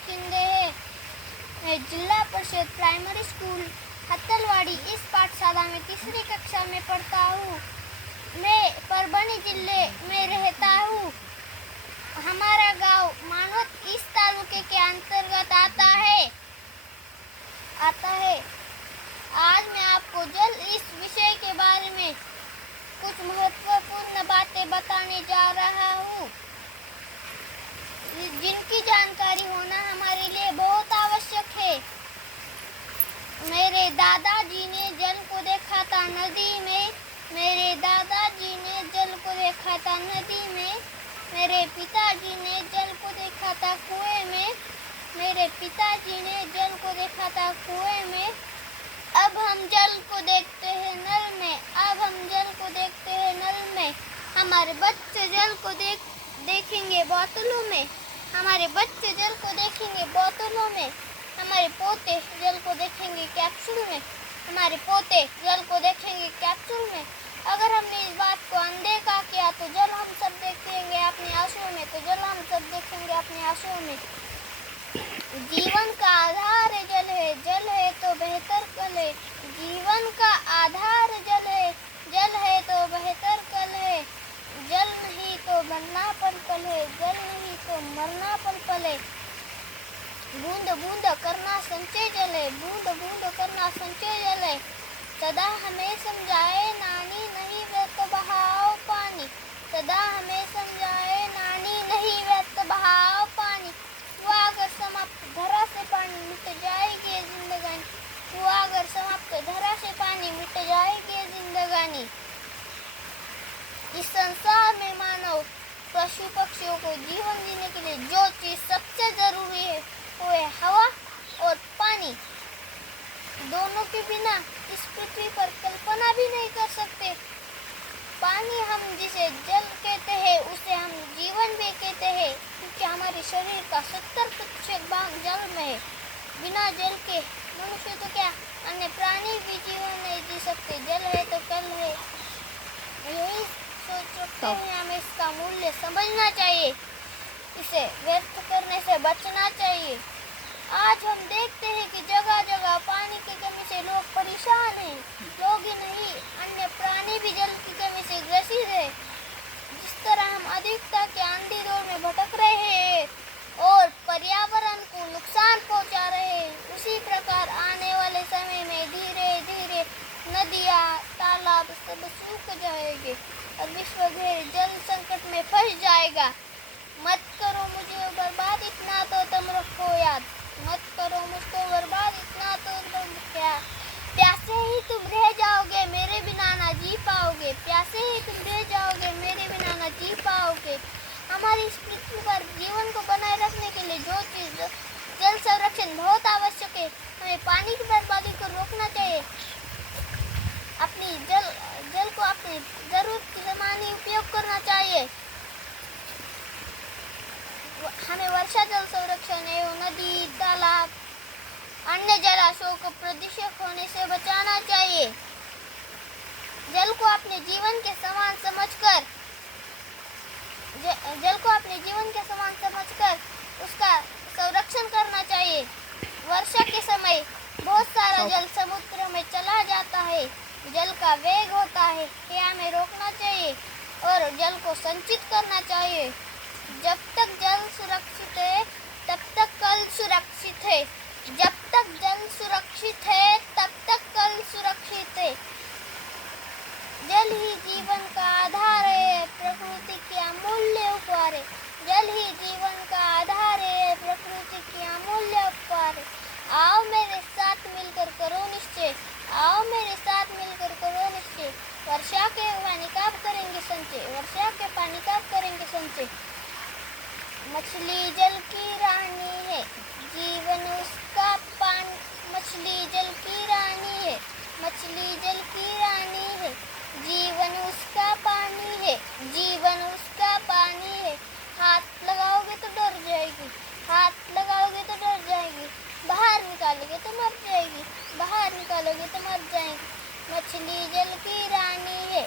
शिंदे है। जिला परिषद प्राइमरी स्कूल हत्तलवाड़ी इस पाठशाला में तीसरी कक्षा में पढ़ता हूँ। मैं परभणी जिले में रहता हूँ। हमारा गांव मानवत इस तालुके के अंतर्गत आता है। आज मैं आपको जल इस विषय के बारे में कुछ महत्वपूर्ण बातें बताने जा रहा हूँ, जिनकी जानकारी होना हमारे लिए बहुत आवश्यक है। मेरे दादाजी ने जल को देखा था नदी में। मेरे पिताजी ने जल को देखा था कुएं में। अब हम जल को देखते हैं नल में। हमारे बच्चे जल को देखेंगे बोतलों में। हमारे पोते जल को देखेंगे कैप्सूल में। अगर हमने इस बात को अनदेखा किया तो जल हम सब देखेंगे अपनी आंसुओं में। जीवन का आधार जल है। जल है तो बेहतर कल है। जल नहीं तो मरना पल है। बूंद बूंद करना संचय जल है। सदा हमें समझाए नानी नहीं व्यर्थ बहाओ पानी। हुआ अगर समाप्त धरा से पानी मिट जाएगी जिंदगानी। इस संसार में मानव पशु पक्षियों को जीवन जीने के लिए जो चीज सबसे जरूरी है वो है हवा और पानी। दोनों के बिना इस पृथ्वी पर कल्पना भी नहीं कर सकते। पानी हम जिसे जल कहते हैं उसे हम जीवन भी कहते हैं, क्योंकि हमारे शरीर का 70% भाग जल में है। बिना जल के मनुष्य तो क्या अन्य प्राणी भी जीवन नहीं जी सकते। जल है तो कल है, यही सोच रखते हैं। हमें इसका मूल्य समझना चाहिए, इसे व्यर्थ करने से बचना चाहिए। आज हम देखते हैं कि जगह जगह पानी की कमी से लोग परेशान हैं। लोग ही नहीं, अन्य प्राणी भी जल की कमी से ग्रसित है। जिस तरह हम अधिकता के आंधी दौर में भटक रहे हैं और पर्यावरण को नुकसान पहुंचा रहे हैं, उसी प्रकार आने वाले समय में धीरे धीरे नदियाँ तालाब सब सूख जाएंगे और विश्व गहरे जल संकट में फंस जाएगा। मत करो मुझे बर्बाद, इतना तो तुम रखो याद। प्यासे ही तुम रह जाओगे, मेरे बिना ना जी पाओगे। हमारी इस पृथ्वी पर जीवन को बनाए रखने के लिए जो चीज जल संरक्षण बहुत आवश्यक है। हमें पानी की बर्बादी को रोकना चाहिए। अपनी जल को अपनी जरूरत के समान उपयोग करना चाहिए। हमें वर्षा जल संरक्षण एवं नदी तालाब अन्य जलाशयों को प्रदूषित होने से बचाना चाहिए। जल को अपने जीवन के समान समझकर उसका संरक्षण करना चाहिए। वर्षा के समय बहुत सारा जल समुद्र में चला जाता है। जल का वेग होता है, हमें रोकना चाहिए और जल को संचित करना चाहिए। जब तक जल सुरक्षित है तब तक कल सुरक्षित है। जल ही जीवन का आधार है, प्रकृति की अमूल्य उपहार है। आओ मेरे साथ मिलकर करो निश्चय। वर्षा के पानी कब करेंगे संचय। मछली जल की रानी है, जीवन उसका पानी। हाथ लगाओगे तो डर जाएगी। बाहर निकालोगे तो मर जाएगी। मछली जल की रानी है,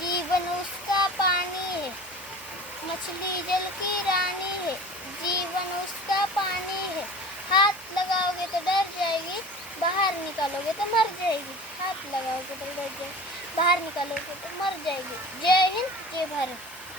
जीवन उसका पानी है। मछली जल की रानी है, जीवन उसका पानी है। निकालोगे तो मर जाएगी, हाथ लगाओगे तो बढ़ जाएगी, बाहर निकालोगे तो मर जाएगी। जय हिंद, जय भारत।